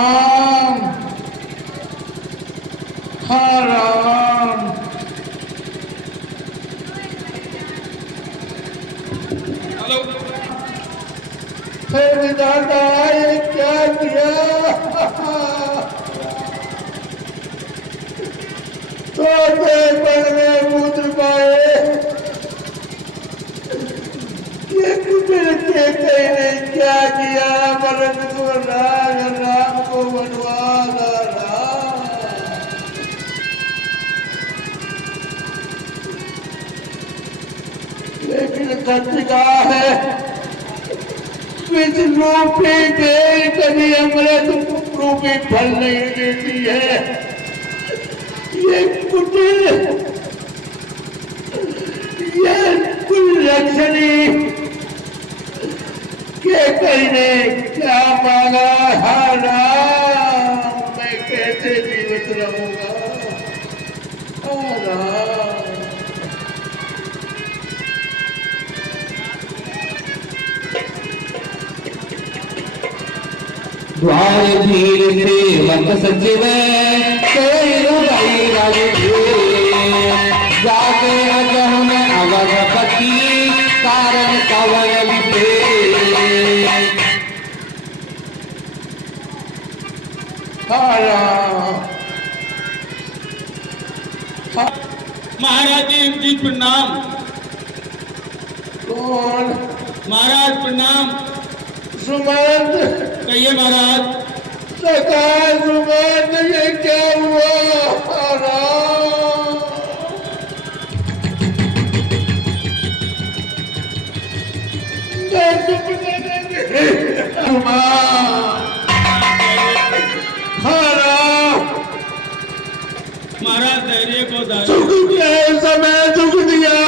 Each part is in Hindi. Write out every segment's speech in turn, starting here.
राम हाँ राम। हेलो। हे विधाता ये क्या किया? छोटे पल में पुत्र पाए, ये कुबेर के कई ने क्या किया? भरत को राग राम को बनवास राम। लेकिन सत्य का है विष रूपी बेल कभी अमृत रूपी फल नहीं देती है। ये कुटिल ये कुलक्षणी के कई ने क्या मांगा? हाँ राम मैं कैसे जीवित रहूंगा? हाँ राम। द्वार धीर सेवक सचिव भाई जागे अजह में अवधपति कारण कवन महाराज जी प्रणाम। कौन? महाराज प्रणाम। सुमंत कहिए महाराज। सरकार सुमंत ये क्या हुआ? महाराज धैर्य को समय दुख दिया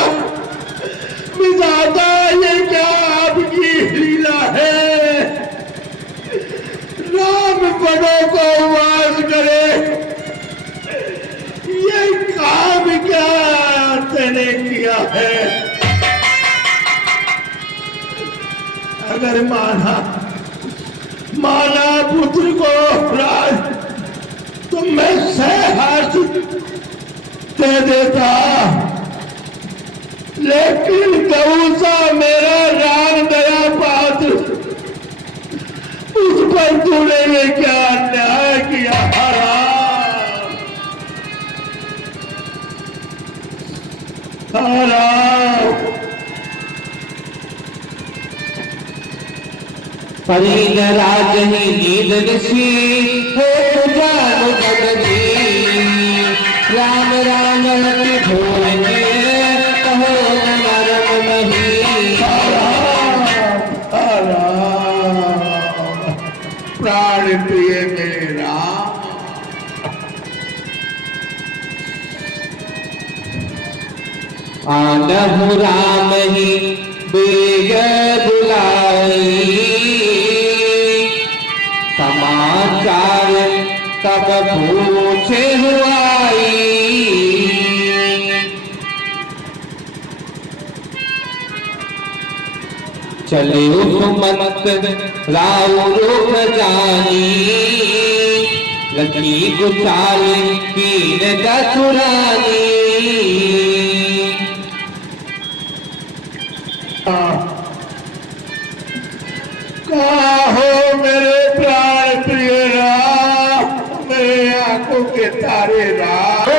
विधाता ये क्या आपकी लीला है? राम बड़ों को वास करे ये काम क्या तेने किया है? अगर माना पुत्र को राज तो मैं 6 हाथ दे देता, लेकिन गऊ सा मेरा राम दया पात्र उस पर तूने ये क्या अन्याय किया? हराम परीन राजनी नींद ऋषि हो जानो जगदी राम राम की भोले कहो नरम नहीं। प्राण प्रिय मेरा आनहु राम ही बेग बुलाई समाचार तब पूछे हुआई चले सुमंत राव रूप जानी लकी गुचाल कीन दसुरानी कहा हो मेरे प्राण प्रिय राम, मेरे आंखों के तारे राम।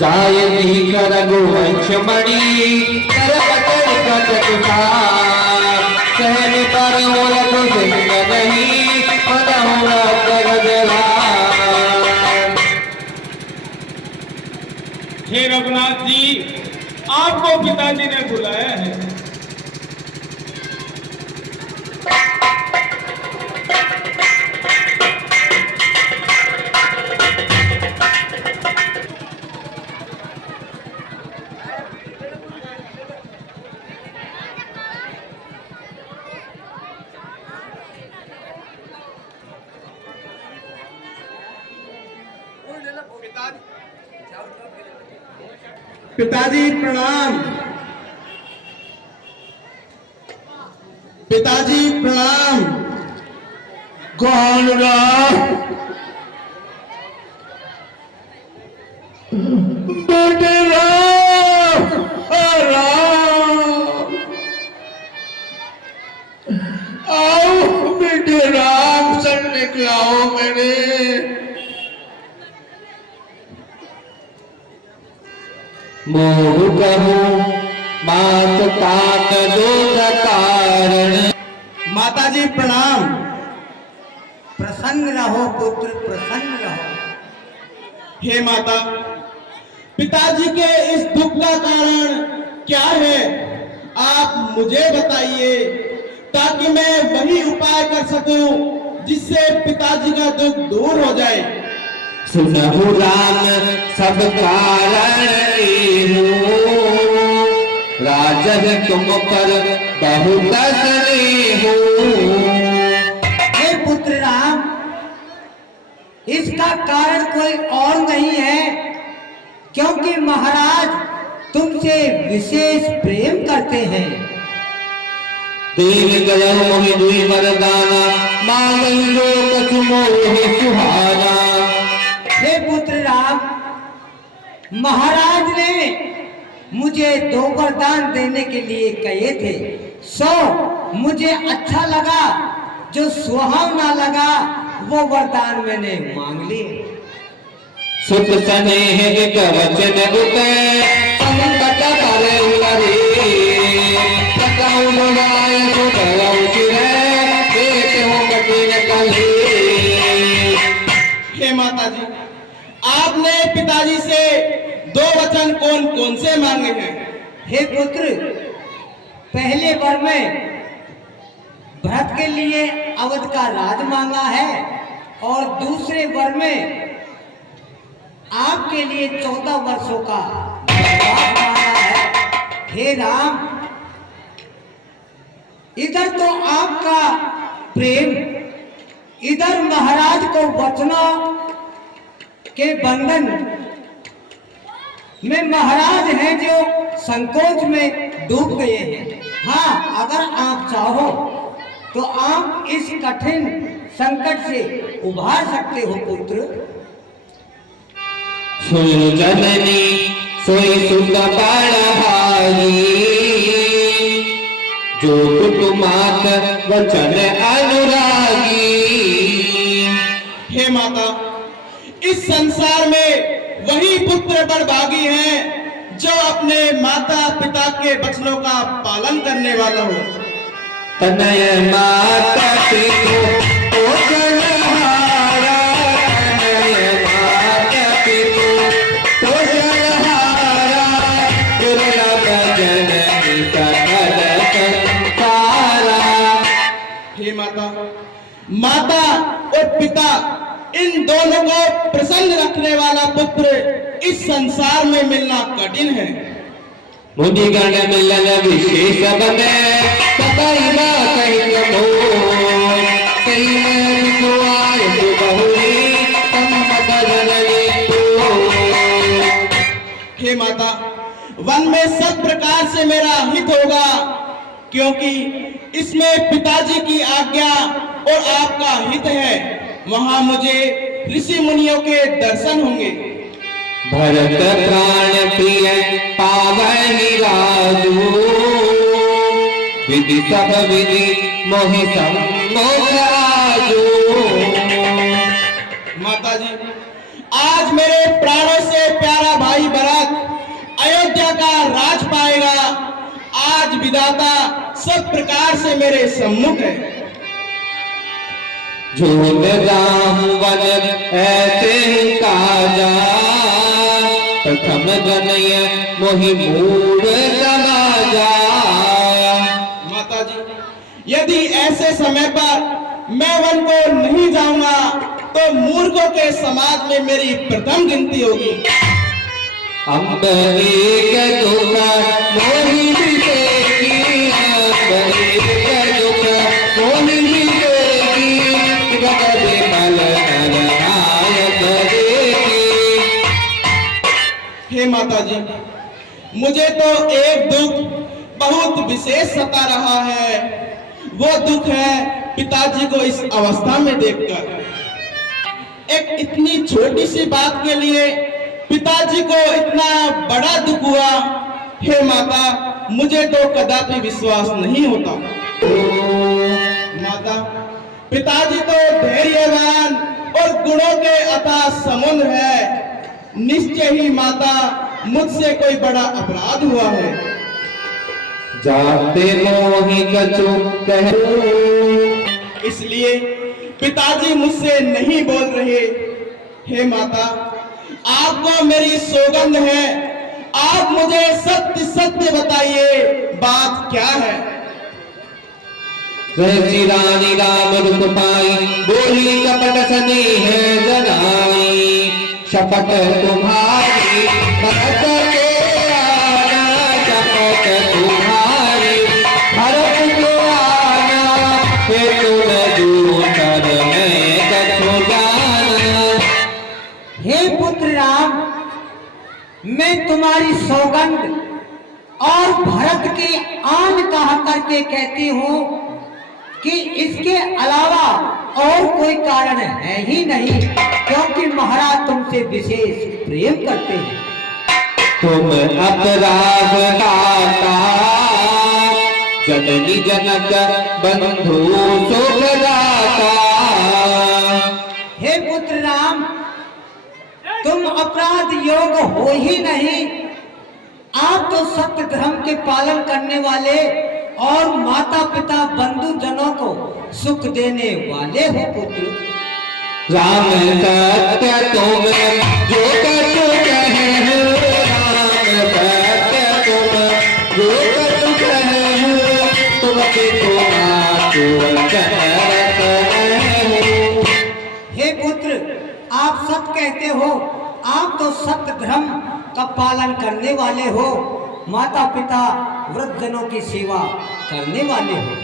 जाय नहीं कर गोवंश मणि सहन पर हो सिंह नहीं हे रघुनाथ जी आपको पिताजी ने बुलाया है। पिताजी प्रणाम। पिताजी प्रणाम। कौन रहा? बेटे राम, आओ बेटे राम, सर निकलाओ मेरे। मोह कहूँ मात तात दोष कारण। माताजी प्रणाम। प्रसन्न रहो पुत्र, प्रसन्न रहो। हे माता, पिताजी के इस दुख का कारण क्या है, आप मुझे बताइए ताकि मैं वही उपाय कर सकूं जिससे पिताजी का दुख दूर हो जाए। सुनहु राम सब कारण राजन तुम पर बहुत स्नेह। हे पुत्र राम, इसका कारण कोई और नहीं है, क्योंकि महाराज तुमसे विशेष प्रेम करते हैं। दीन गयन मोहि दुई वरदाना, मांगो कछु मोहि सुहाना। हे पुत्र राम, महाराज ने मुझे 2 वरदान देने के लिए कहे थे, सो मुझे अच्छा लगा, जो सुहावना लगा वो वरदान मैंने मांग लिए। सुख स्नेह कवचन उते, संकट करे उलरे। सकाउ बुलाए सुधरऊ सिरे, देखो कठिन कले। हे माता जी, आपने पिताजी से 2 वचन कौन कौन से मांगे हैं? हे पुत्र, पहले वर में भरत के लिए अवध का राज मांगा है, और दूसरे वर में आपके लिए 14 वर्षों का वनवास मांगा है। हे राम, इधर तो आपका प्रेम, इधर महाराज को वचनों के बंधन में महाराज हैं जो संकोच में डूब गए हैं। हाँ, अगर आप चाहो तो आप इस कठिन संकट से उभार सकते हो पुत्र। सुन जननी सोई सुख बड़हाई, जो कुटुमात वचन अनुरागी। हे माता, इस संसार में वही पुत्र बड़भागी हैं जो अपने माता पिता के वचनों का पालन करने वाला हो। तनय माता पितु पोषणहारा, तनय माता पितु पोषणहारा। दुर्लभ जननी सकल संसारा। हे माता, माता और पिता इन दोनों को प्रसन्न रखने वाला पुत्र इस संसार में मिलना कठिन है। मुनिगण मिलन विशेष बने, सदैव कहित मोर। कही मैं दुआर बहुरी, सम्मत जननी तोर। हे माता, वन में सब प्रकार से मेरा हित होगा, क्योंकि इसमें पिताजी की आज्ञा और आपका हित है। वहां मुझे ऋषि मुनियों के दर्शन होंगे। भरत प्राण प्रिय पावहि राजू, विधि सब विधि मोहि सम्मुख आजू। माता जी, आज मेरे प्राणों से प्यारा भाई भरत अयोध्या का राज पाएगा। आज विधाता सब प्रकार से मेरे सम्मुख है। झूठ राम वन ऐसे काजा, प्रथम जनय मोहि मूढ़ समाजा। माता जी, यदि ऐसे समय पर मैं वन को नहीं जाऊंगा तो मूर्खों के समाज में मेरी प्रथम गिनती होगी। अम्ब एक दुख मोहि विषेकी, अम्ब एक दुख मोहि विषेकी। जगत विमल नर नायक देखी, माता जी, मुझे तो एक दुख बहुत विशेष सता रहा है। वो दुख है पिताजी को इस अवस्था में देखकर। एक इतनी छोटी सी बात के लिए पिताजी को इतना बड़ा दुख हुआ। हे माता, मुझे तो कदापि विश्वास नहीं होता। माता, पिताजी तो धैर्यवान और गुणों के अथाह समुद्र है। निश्चय ही माता, मुझसे कोई बड़ा अपराध हुआ है। जाते मोहि कछु कहो, इसलिए पिताजी मुझसे नहीं बोल रहे। हे माता, आपको मेरी सौगंध है, आप मुझे सत्य सत्य बताइए, बात क्या है? सहसी रानी राम रूप पाई, बोली कपट स्नेह जनाई। शपथ तुम्हारी भरत के आना, शपथ तुम्हारी भरत को आना। हे तुम दूतर मैं कछु जाना। हे पुत्र राम, मैं तुम्हारी सौगंध और भरत के आन कहा करके कहती हूँ कि इसके अलावा और कोई कारण है ही नहीं, क्योंकि महाराज तुमसे विशेष प्रेम करते हैं। तुम अपराध दाता, जननी जनक बंधु सुखदाता। हे पुत्र राम, तुम अपराध योग हो ही नहीं। आप तो सत्य धर्म के पालन करने वाले और माता पिता बंधु जनों को सुख देने वाले हो पुत्र। राम सत्य तुम जो कछु कहे हो, राम सत्य तुम जो कछु कहे हो। तुम हे पुत्र, आप सत्य कहते हो। आप तो सत्य धर्म का पालन करने वाले हो, माता पिता वृद्धजनों की सेवा करने वाले हो।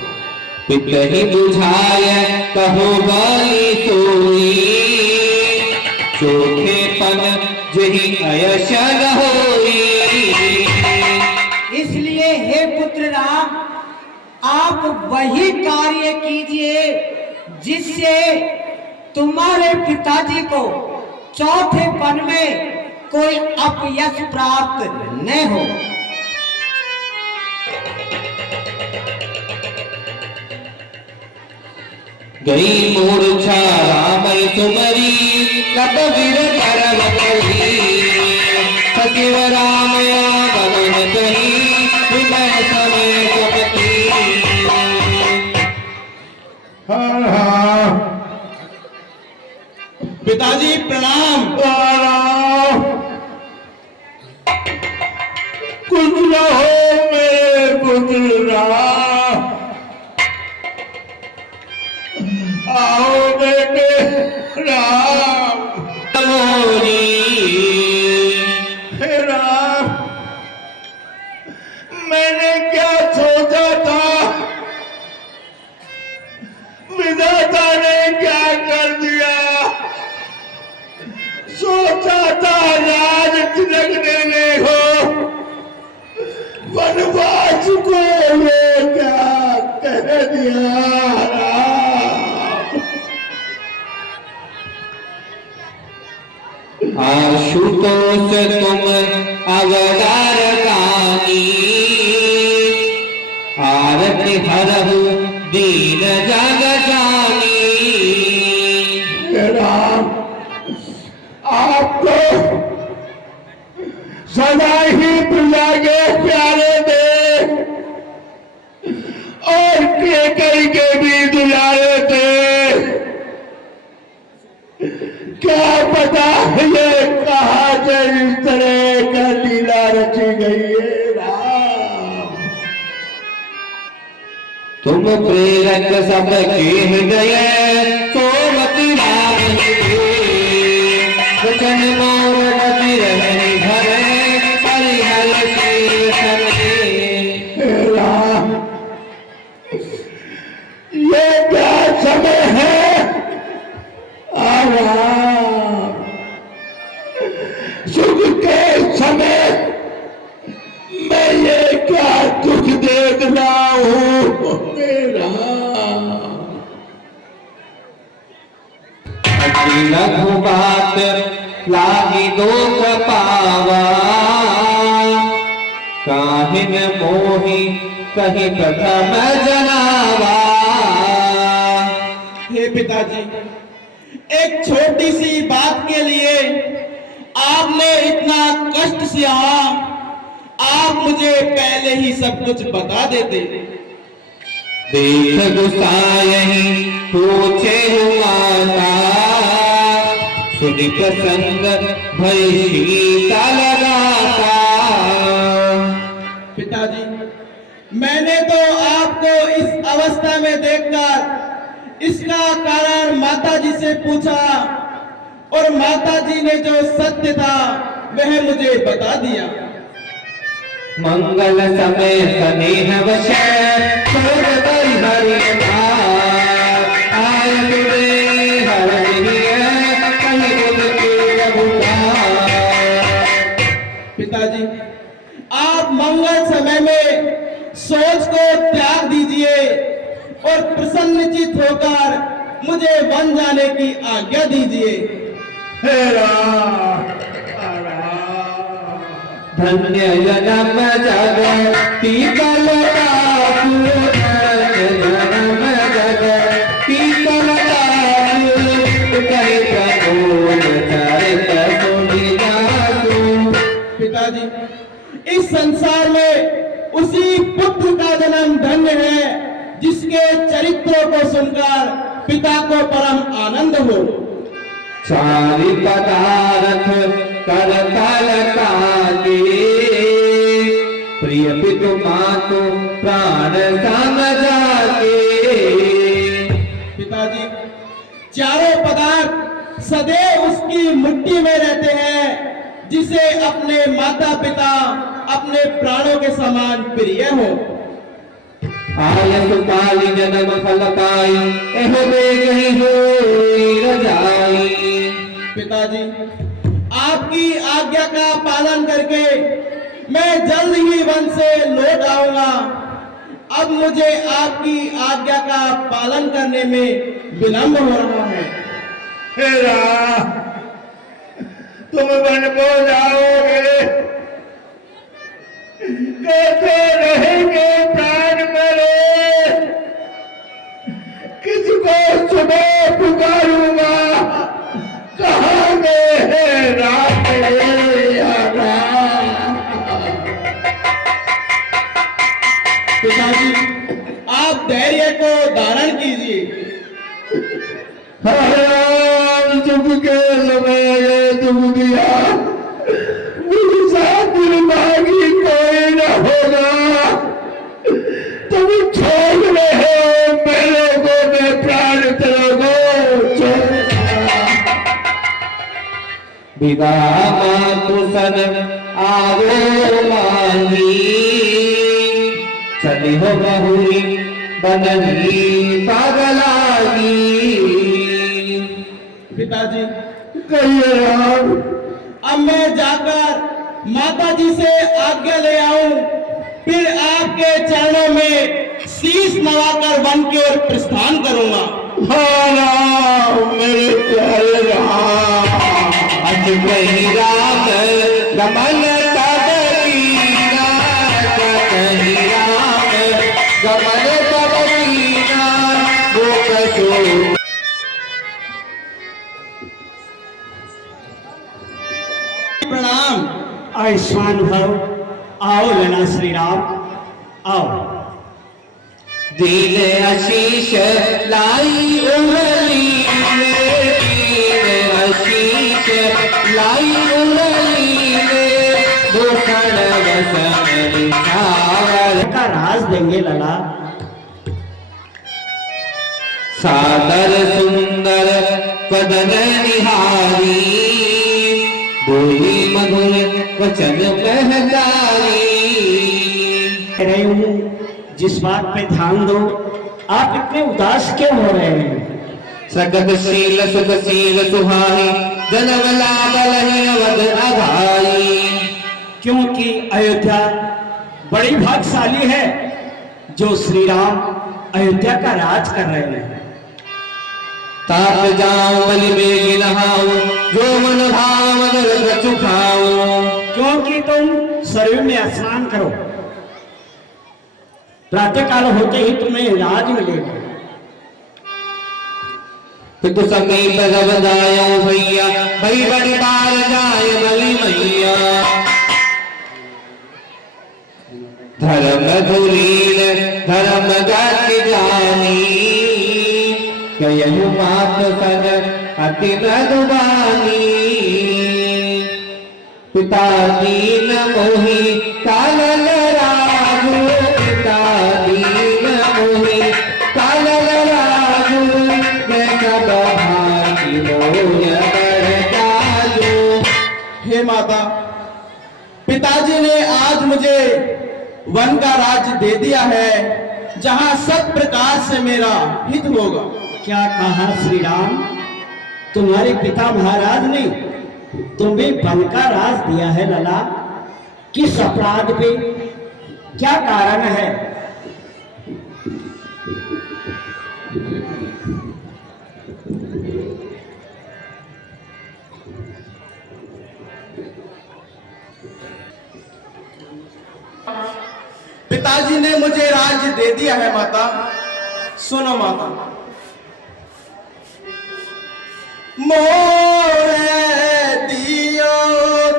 पितहि बुझाय कहो बाली सोई, चोखेपन जही अयश न होई। इसलिए हे पुत्र राम, आप वही कार्य कीजिए जिससे तुम्हारे पिताजी को चौथे पन में कोई अपयश प्राप्त न हो। गई मूर्छा राम तुमरी, कब वीर करवली। सचिव राम आगमन कही, विमय समय कपटी। पिताजी प्रणाम। कुछ न हो मेरे पुत्र राम, आओ बेटे राम। हे राम, मैंने क्या सोचा था, विधाता ने क्या कर दिया। सोचा था राज तिलक देने को, वनवास को ये क्या कह दिया राम। आशुतोष तुम अवतार कानी, आरती हरहु दीन जग जानी। राम, आपको सदा ही प्रजा के प्यारे थे और केकई के भी दुलारे थे। क्या पता ये कहा से इस तरह का लीला रची गई है राम। तुम प्रेरक सबके हृदय, सोमति राम वचन मोरवती रहनि भरे, परिहर शीर्षन। राम, ये क्या समय है आराम, सुख के समय मैं ये क्या दुख देख रहा हूँ मेरा। लघु बात लागी दोष पावा, काहिन मोहि कहीं प्रथम जनावा। हे पिताजी, एक छोटी सी बात के लिए आपने इतना कष्ट सहा। आप मुझे पहले ही सब कुछ बता देते। देख गुसायहि पूछे माता, सुनि प्रसन्न भय शीतल गाता। पिताजी, मैंने तो आपको इस अवस्था में देखकर इसका कारण माताजी से पूछा और माताजी ने जो सत्य था वह मुझे बता दिया। मंगल समय स्नेह वश हरि आय तुरे पिताजी, आप मंगल समय में सोच को त्याग दीजिए और प्रसन्नचित होकर मुझे वन जाने की आज्ञा दीजिए। हे राम, धन्य जन्म जगति कलतासु, जन्म जगति कलतासु, कहि प्रभुर चरित सुनि जासु। पिताजी, इस संसार में उसी पुत्र का जन्म धन्य है जिसके चरित्रों को सुनकर पिता को परम आनंद हो। चारि पदार्थ करतल कागे, प्रिय पितु मातु प्राण सम जागे। पिताजी, चारों पदार्थ सदैव उसकी मुट्ठी में रहते हैं जिसे अपने माता पिता अपने प्राणों के समान प्रिय हो। आयसु काली जन्म फल पाई, एहो बेगहि होई रजाई। पिताजी, आपकी आज्ञा का पालन करके मैं जल्द ही वन से लौट आऊंगा। अब मुझे आपकी आज्ञा का पालन करने में विलंब हो रहा है। हे राम, तुम वन को जाओगे, कैसे रहेंगे प्राण मेरे, किसको सुबह पुकारूंगा, कहाँ गए हैं रात पिताजी, आप धैर्य को धारण कीजिए। राम, चुपके समय तुम दिया, मुझसे दिल मांगी कोई न होगा, तुम छोड़ रहे मेरे को, मैं प्राण तेरे को विवाह मातुसन आवो माही, चली हो बहुरी बननी पागलागी। पिताजी, कहिए राम। अब मैं जाकर माताजी से आज्ञा ले आऊं, फिर आपके चरणों में शीश नवाकर वन की ओर प्रस्थान करूंगा। हाँ राम, मेरे प्यारे राम। अज कहीं राम गमन तब कीना, कहीं राम गमन तब कीना, वो कसो। प्रणाम। आयुष्मान भव। आओ लला श्री राम, आओ। दीन आशीष लाई उंगली में, दीन आशीष लाई उंगली में, भूषण वसन निखार का राज देंगे लला। सादर सुंदर कदन निहारी, बोली मधुर वचन महकारी। कह रही हूँ, जिस बात पे ध्यान दो। आप इतने उदास क्यों हो रहे हैं? सकतशील सुखशील सुहाई, जन्म लाभ लहि अवध अघाई। अयोध्या बड़ी भाग्यशाली है जो श्री राम अयोध्या का राज कर रहे हैं। ताप जाऊं बलि बेगी नहाऊं, जो मन भाव मदर कछु खाऊं। क्योंकि तुम सरयू में स्नान करो, प्रातः काल होते ही तुम्हें राज मिलेगा। पितु समीप सब दायो भैया, भई बड़ी बार जाय बलि मैया। धर्म धुलीन धर्म जाति जानी, कयहु मात सन अति मधुबानी। पिता दीन मोहि कानन राजू, पिता दीन मोहि कानन राजू। मैं सब भांति मोय बर जाजू। हे माता, पिताजी ने आज मुझे वन का राज्य दे दिया है, जहां सब प्रकार से मेरा हित होगा। क्या कहा श्री राम? तुम्हारे पिता महाराज ने तुम्हें वन का राज दिया है लला? किस अपराध पे, क्या कारण है? पिताजी ने मुझे राज्य दे दिया है माता। सुनो माता। मोरे दियो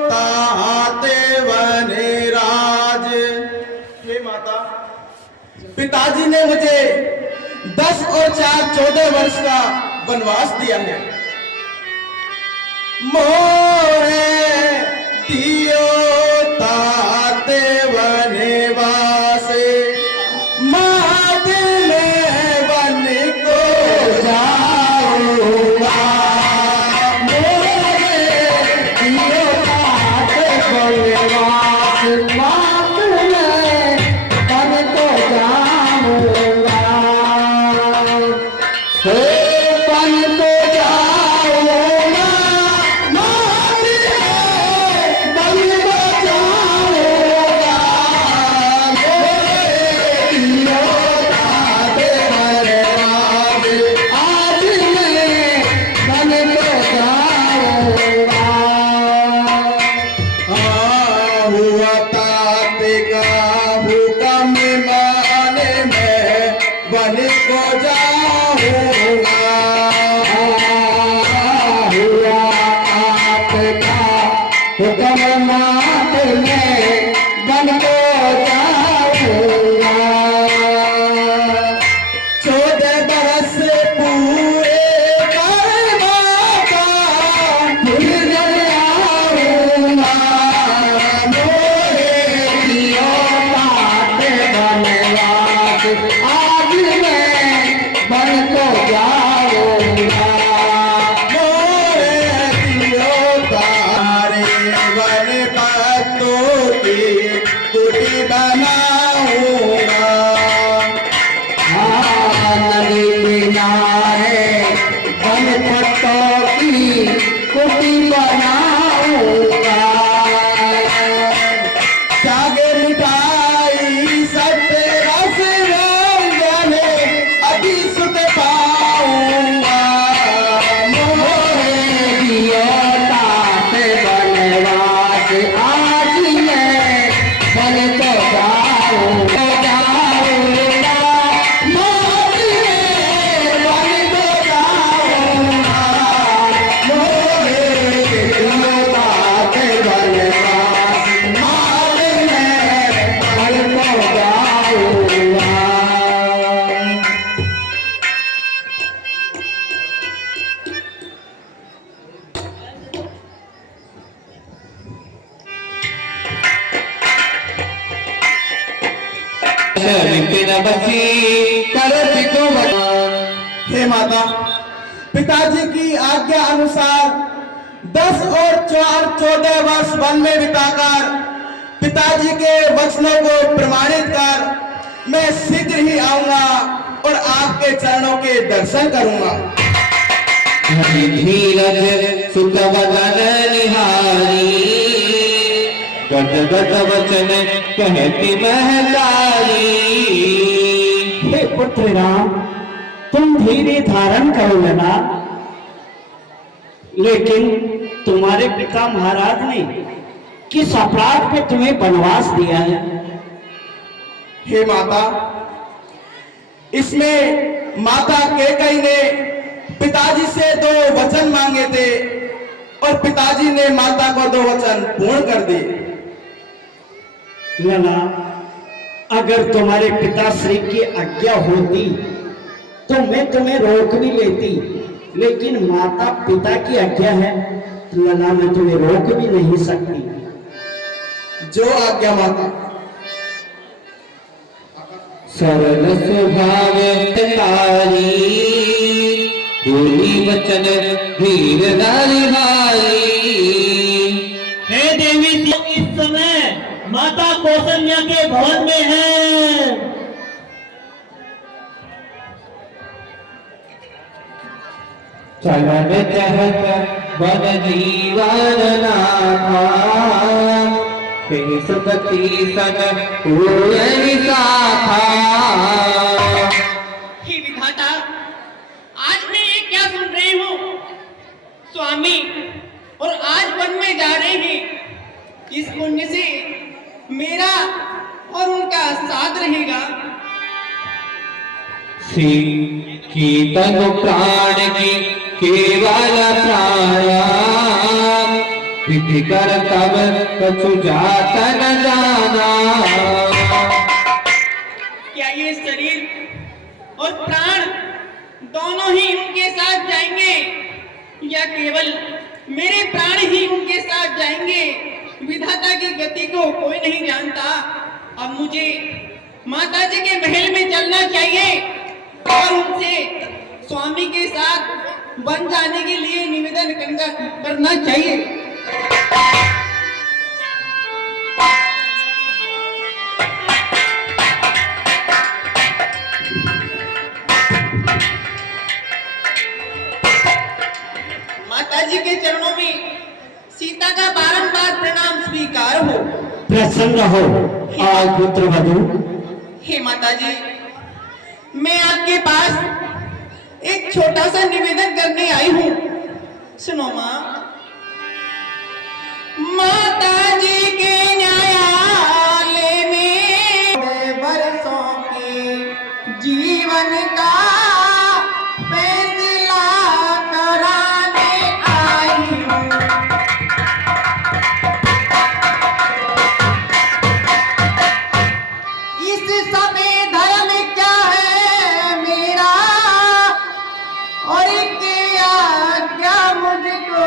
ताते वने राज। हे माता, पिताजी ने मुझे 10 और 4 14 वर्ष का वनवास दिया है। मोरे दियो ताते वने वासे, मात में वन को जाऊंगा। हे माता, पिताजी की आज्ञा अनुसार 10 और 4 14 वर्ष वन में बिताकर पिताजी के वचनों को प्रमाणित कर मैं शीघ्र ही आऊंगा और आपके चरणों के दर्शन करूंगा। धीरज सुख वदन निहारी, गदगद वचन कहती महतारी। हे पुत्र राम, तुम धीरे धारण करो लला, लेकिन तुम्हारे पिता महाराज ने किस अपराध पे तुम्हें वनवास दिया है? हे माता, इसमें माता कैकेयी ने पिताजी से 2 वचन मांगे थे और पिताजी ने माता को 2 वचन पूर्ण कर दिए। लला, अगर तुम्हारे पिताश्री की आज्ञा होती तो मैं तुम्हें रोक भी लेती, लेकिन माता पिता की आज्ञा है, लला मैं तुम्हें रोक भी नहीं सकती। जो आज्ञा माता। सरल स्वभाव तारी, बोली वचन धीर नारी भारी। हे देवी, इस समय माता कौशल्या के भवन में है। चलन चहत वन जीवन नाथा, सुपति सन पूर्ण साथा। हे विधाता, आज मैं ये क्या सुन रही हूँ? स्वामी और आज वन में जा रहे हैं। इस पुण्य से मेरा और उनका साथ रहेगा। श्री कीर्तन प्राण की केवल प्राणायाम, विधि कर तब कछु जात न जाना। क्या ये शरीर और प्राण दोनों ही उनके साथ जाएंगे या केवल मेरे प्राण ही उनके साथ जाएंगे? विधाता की गति को कोई नहीं जानता। अब मुझे माताजी के महल में चलना चाहिए और उनसे स्वामी के साथ वन जाने के लिए निवेदन करना चाहिए। माताजी के चरणों में सीता का बारंबार प्रणाम स्वीकार हो। प्रसन्न हो आज पुत्र वधु। हे माताजी, मैं आपके पास एक छोटा सा निवेदन करने आई हूँ। सुनो माँ। माताजी के न्यायालय में बरसों के जीवन का फैसला कराने आई हूँ। इस समय धर्म क्या है मेरा और क्या मुझको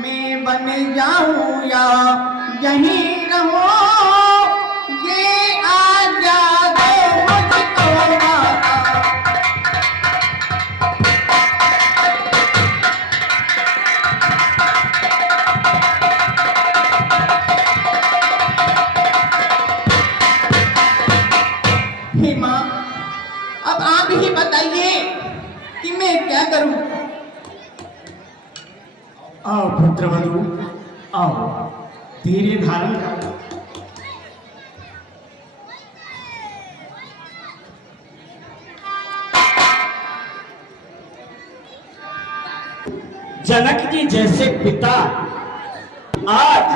मैं बन जाऊं या यहीं रहूं, ये आज्ञा दो मुझको माता। हे माँ, अब आप ही बताइए कि मैं क्या करूं? आओ पुत्र वधु, आओ धीरे धारण करो। जनक जी जैसे पिता आज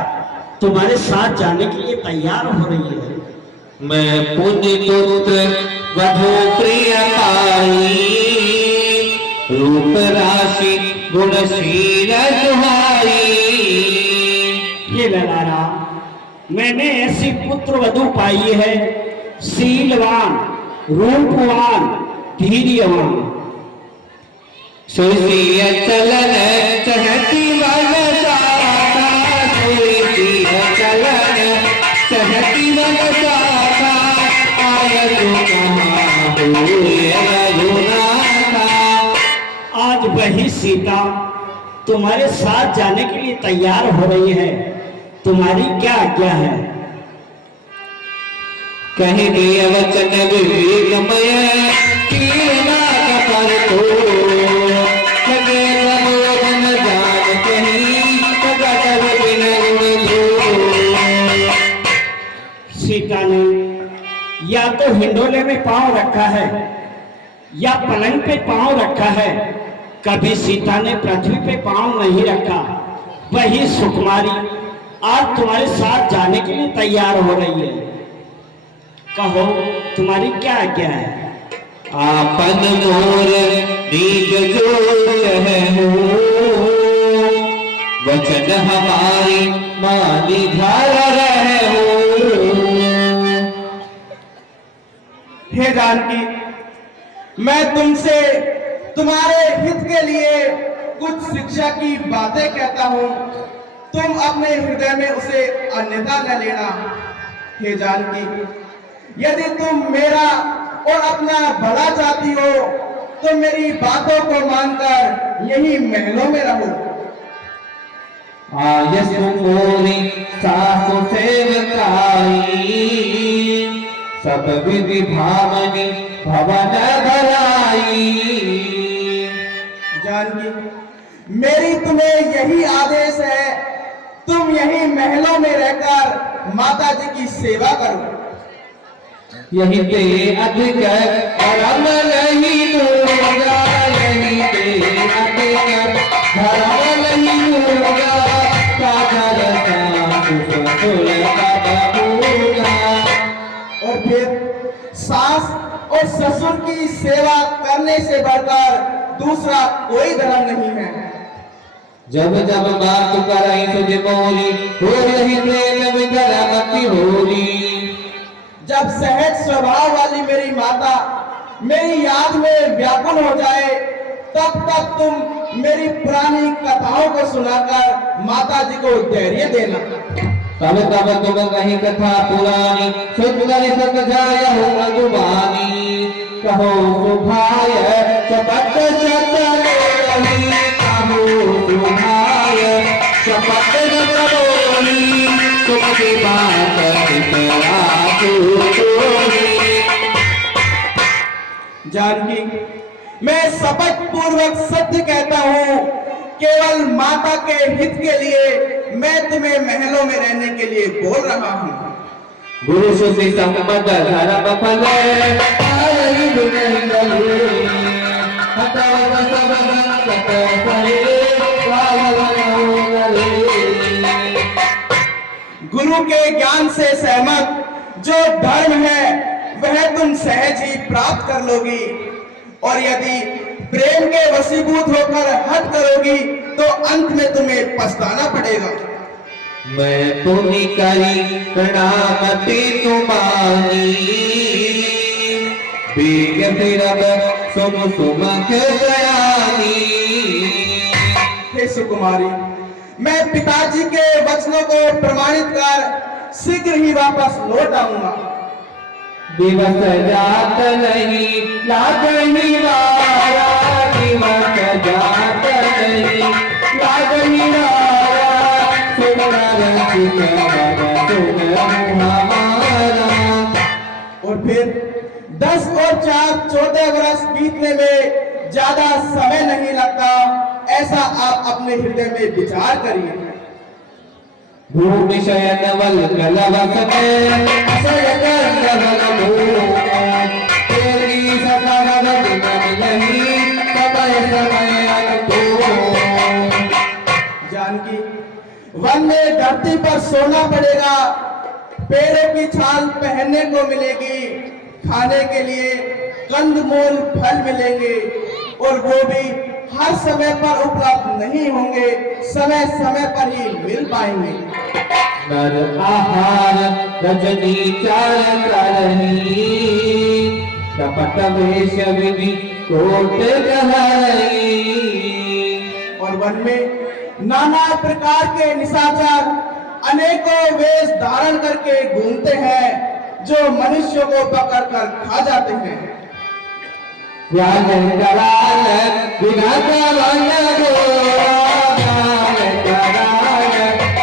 तुम्हारे साथ जाने के लिए तैयार हो रही है। मैं पुण्य पुत्र वधु प्रिय पाई, रूप राशि गुणशील सुहाई। ये ललारा, मैंने ऐसी पुत्र वधु पाई है, शीलवान, रूपवान, धीर्यवान। सुशील चलन चहती वन शाखा, सुशील चलन चहती वन शाखा, आय तू कहाँ हुए रघुनाथा। आज वही सीता तुम्हारे साथ जाने के लिए तैयार हो रही है, तुम्हारी क्या आज्ञा है? कहीं दिए वचन विवेकमय, कीर्ना कपर को लगे प्रबोधन जान कहीं, प्रकट बिन गुण या तो हिंडोले में पांव रखा है या पलंग पे पांव रखा है, कभी सीता ने पृथ्वी पे पांव नहीं रखा। वही सुकुमारी आज तुम्हारे साथ जाने के लिए तैयार हो रही है। कहो तुम्हारी क्या आज्ञा है? आपन मोर नीक जो कहूं, वचन हमारी मानी घर रहूं। हे जानकी, मैं तुमसे तुम्हारे हित के लिए कुछ शिक्षा की बातें कहता हूँ, तुम अपने हृदय में उसे अन्यथा न लेना। हे जानकी, यदि तुम मेरा और अपना भला चाहती हो तो मेरी बातों को मानकर यही महलों में रहो। आयस मोरी सासु सेवकाई, सब विधि भावनी भवन भलाई। जानकी, मेरी तुम्हें यही आदेश है, तुम यही महलों में रहकर माता जी की सेवा करो। यही ते अधिक धर्म नहीं दूंगा, यही ते अधिक धर्म नहीं दूंगा। सागर और फिर सास और ससुर की सेवा करने से बढ़कर दूसरा कोई धर्म नहीं है। जब जब बात कराई तुझे बोली, हो रही प्रेम विधरमती होली। जब सहज स्वभाव वाली मेरी माता मेरी याद में व्याकुल हो जाए, तब तक तुम मेरी पुरानी कथाओं को सुनाकर माता जी को धैर्य देना। तब तब तुम कहीं कथा पुरानी, सुन कर सत जाय हो मधुबानी। कहो सुभाय चपट चतरे रही, कहो सुभाय चपट चतरोली। तुमकी बात कितरा जानकी, मैं शपथ पूर्वक सत्य कहता हूँ, केवल माता के हित के लिए मैं तुम्हें महलों में रहने के लिए बोल रहा हूँ। गुरु सुधि संपद धर्म फल, गुरु के ज्ञान से सहमत जो धर्म है वह तुम सहज ही प्राप्त कर लोगी, और यदि प्रेम के वशीभूत होकर हट करोगी तो अंत में तुम्हें पछताना पड़ेगा। मैं तुम्ही करी प्रणामति तुम्हारी, बीक फिरब सुम सुमख दयानी। हे सुकुमारी, मैं पिताजी के वचनों को प्रमाणित कर शीघ्र ही वापस लौट आऊंगा। दिवस जात नहीं लागही वारा, दिवस जात नहीं लागही वारा। और फिर 10 और 4 14 वर्ष बीतने में ज्यादा समय नहीं लगता, ऐसा आप अपने हृदय में विचार करिए। भूमि शयन वल कलवस में असय गंधवल भूम, तेरी सतावल दिन नहीं समय समय अनुकूल। जानकी, वन में धरती पर सोना पड़ेगा, पेड़ों की छाल पहनने को मिलेगी, खाने के लिए कंदमूल फल मिलेंगे, और वो भी हर समय पर उपलब्ध नहीं होंगे, समय समय पर ही मिल पाएंगे। नर आहार रजनी चार करही, कपट वेश विधि कोट गहरी। और वन में नाना प्रकार के निशाचर अनेकों वेश धारण करके घूमते हैं, जो मनुष्यों को पकड़कर खा जाते हैं। व्याजन कराल बिना कवन गोरा, व्याजन कराल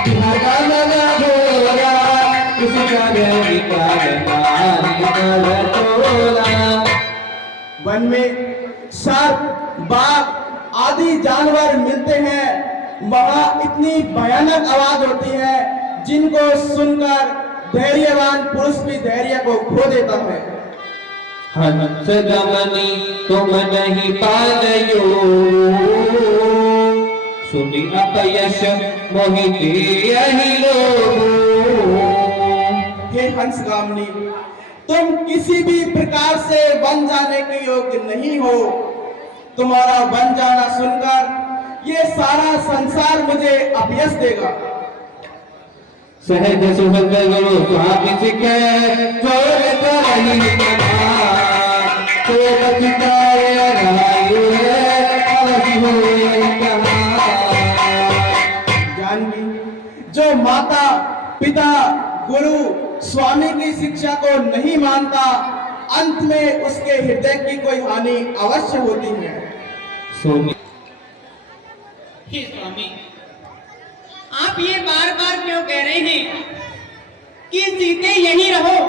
बिना कवन गोरा। इस करे विकार नारी कर तोरा। वन में सर्प, बाघ आदि जानवर मिलते हैं, वहाँ इतनी भयानक आवाज होती है जिनको सुनकर धैर्यवान पुरुष भी धैर्य को खो देता है। हंस गमनी तुम नहीं पायो, सुनी अपयश मोहिते यही लोग। हे हंसगामिनी, तुम किसी भी प्रकार से बन जाने के योग्य नहीं हो। तुम्हारा बन जाना सुनकर ये सारा संसार मुझे अपयश देगा। सहज सुहृद गुरु स्वामी सिखे, छोड़ रही कमा, तो बचताए रायु है अवधि हुए कहाँ। जानकी, जो माता पिता गुरु स्वामी की शिक्षा को नहीं मानता, अंत में उसके हृदय की कोई हानि अवश्य होती है। सोनी हे स्वामी, आप ये बार बार क्यों कह रहे हैं कि सीते यहीं रहो,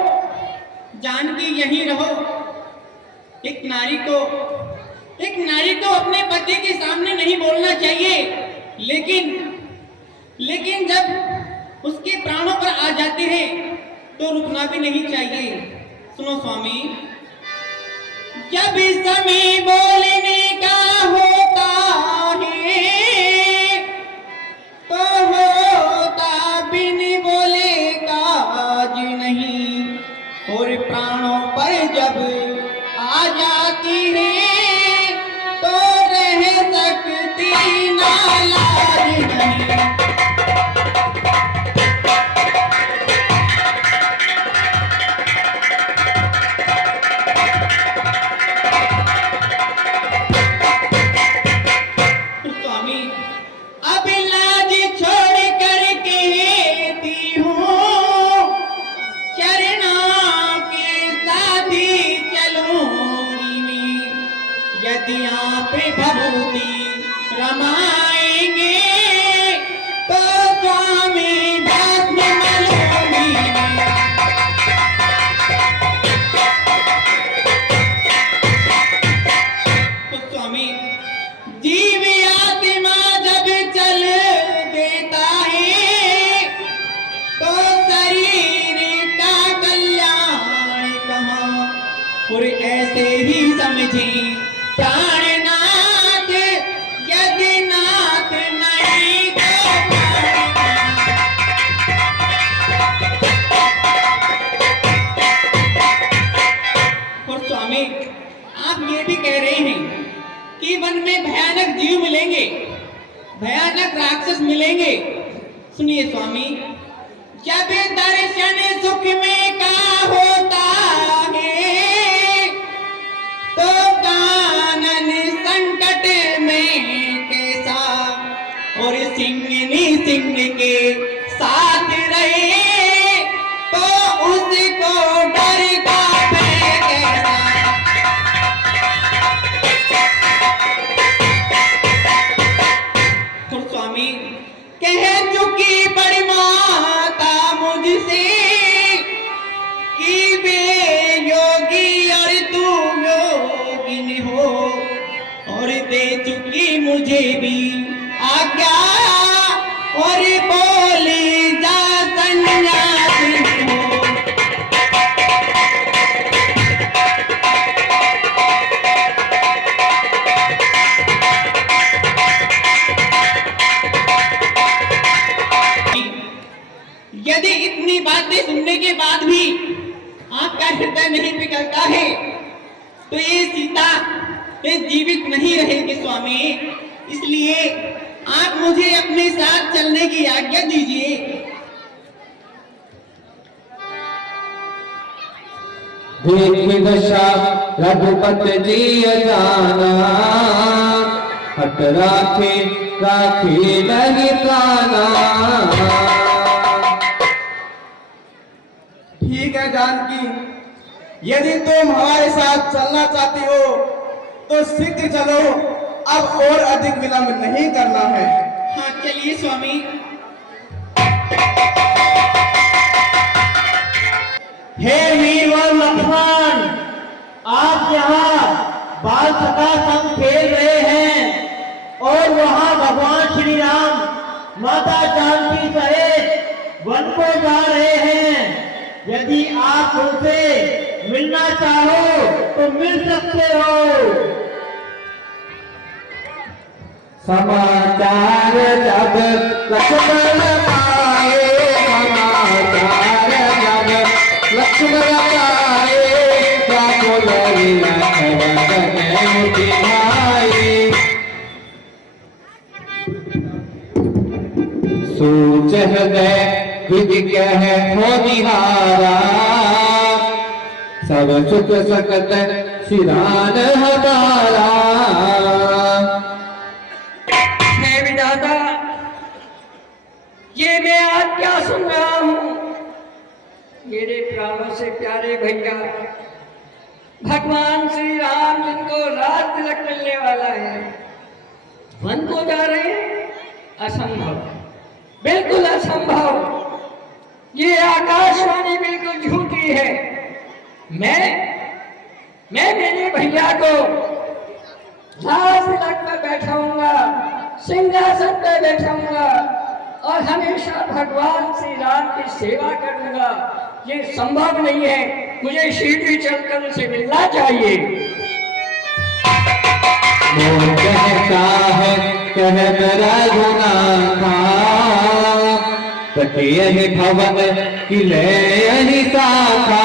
जानकी यहीं रहो? एक नारी को अपने पति के सामने नहीं बोलना चाहिए, लेकिन जब उसके प्राणों पर आ जाते हैं तो रुकना भी नहीं चाहिए। सुनो स्वामी, जब समय बोलने का होता है तो होता बिन बोले काज नहीं, और प्राणों पर जब आ जाती है तो रह सकती ना लाज नहीं। यदि आप भभूति रमाएंगे तो स्वामी भस्म मलूंगी। तो स्वामी, जीव आत्मा जब चल देता है तो शरीर का कल्याण कहाँ, और ऐसे ही समझी प्राणनाथ, यदि नाथ नहीं तो। और स्वामी, आप ये भी कह रहे हैं कि वन में भयानक जीव मिलेंगे, भयानक राक्षस मिलेंगे। सुनिए स्वामी, जब दर्शन सुख में का होता है तो कानन संकट में कैसा, और सिंहनी सिंह के साथ रहे तो उसको डर का भय कैसा। तो स्वामी, कह चुकी बड़ी माता मुझसे कि वे योगी और तू योगिनी हो, और दे चुकी मुझे भी आज्ञा, और बोली जा सन्यासिनी हो। यदि इतनी बातें सुनने के बाद भी आपका हृदय नहीं पिघलता है तो ये सीता ये जीवित नहीं रहेगी स्वामी। इसलिए आप मुझे अपने साथ चलने की आज्ञा दीजिए। देख दशा रघुपति जी जाना, हट राखे राखे लगी प्राणा। ठीक है जानकी, यदि तुम हमारे साथ चलना चाहती हो तो शीघ्र चलो, अब और अधिक विलंब नहीं करना है। हाँ चलिए स्वामी। हे वीर और लक्ष्मण, आप यहाँ बाल सखा संग खेल रहे हैं और वहाँ भगवान श्री राम माता जानकी सहित वन को जा रहे हैं। यदि आप उनसे मिलना चाहो तो मिल सकते हो। समाचार जब लक्ष्मण पाए, समाचार जब लक्ष्मण पाए, क्या बोले लक्ष्मण ने भाई। सोच हृदय विधि कह हो निहारा, सब सुख सकत सिरान हमारा। हे विधाता, ये मैं आज क्या सुन रहा हूँ? मेरे प्राणों से प्यारे भैया भगवान श्री राम जिनको राज तिलक मिलने वाला है, वन को जा रहे हैं? असंभव, बिल्कुल असंभव। ये आकाशवाणी बिल्कुल झूठी है। मैं मेरे भैया को राज तिलक पर बैठाऊंगा, सिंहासन पर बैठाऊंगा और हमेशा भगवान श्री राम की सेवा करूंगा। ये संभव नहीं है। मुझे शीघ्र चलकर उनसे मिलना चाहिए। मोह कहता है कह मेरा गुना था, यही भवन किले यही शाखा।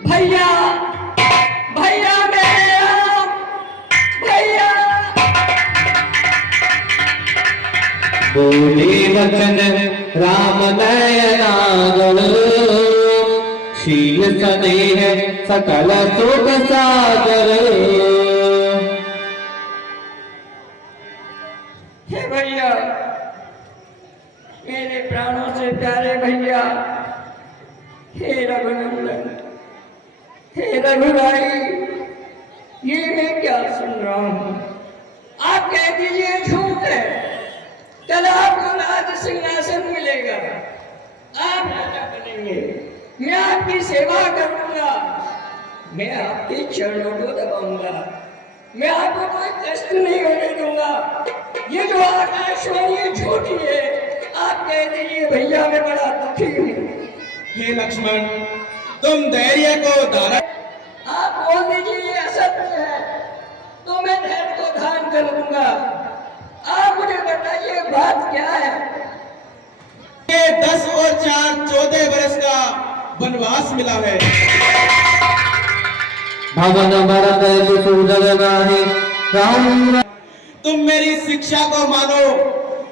भैया भैया मेरे राम भैया। बोले वचन राम नयनागर, शील स्नेह सकल सुख सागर। हे भैया, मेरे प्राणों से प्यारे भैया, हे रघुनंदन, हे रघुराई, ये मैं क्या सुन रहा हूँ? आप कह दीजिए झूठ है। कल आपको राज सिंहासन मिलेगा, आप राजा बनेंगे, मैं आपकी सेवा करूंगा, मैं आपके चरणों को दबाऊंगा, मैं आपको कोई कष्ट नहीं होने दूंगा। ये जो आकाशवाणी है झूठी है। आप कह दीजिए भैया, मैं बड़ा दुखी हूँ। हे लक्ष्मण, तुम धैर्य को धारण। आप बोल दीजिए ये असत्य है, तो मैं धैर्य को धारण कर लूंगा। आप मुझे बताइए बात क्या है? ये 10 और 4 14 वर्ष का वनवास मिला है। भवन भरत सुंदर नाहि राम। तुम मेरी शिक्षा को मानो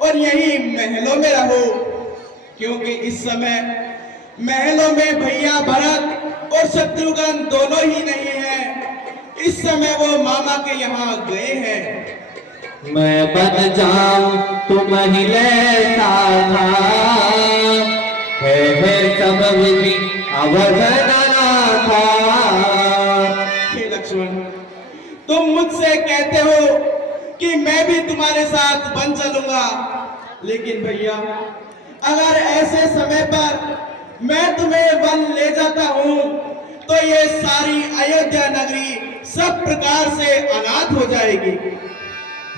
और यही महलों में रहो, क्योंकि इस समय महलों में भैया भरत और शत्रुघ्न दोनों ही नहीं हैं। इस समय वो मामा के यहाँ गए हैं। मैं बन जाऊं तुम ही लेता था, है सब विधि अवधन था। हे लक्ष्मण, तुम मुझसे कहते हो कि मैं भी तुम्हारे साथ बन चलूंगा, लेकिन भैया अगर ऐसे समय पर मैं तुम्हें वन ले जाता हूँ तो ये सारी अयोध्या नगरी सब प्रकार से अनाथ हो जाएगी।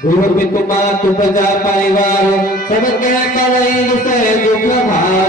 गुरु कुमार तुम जा परिवार सब के से दुख भार।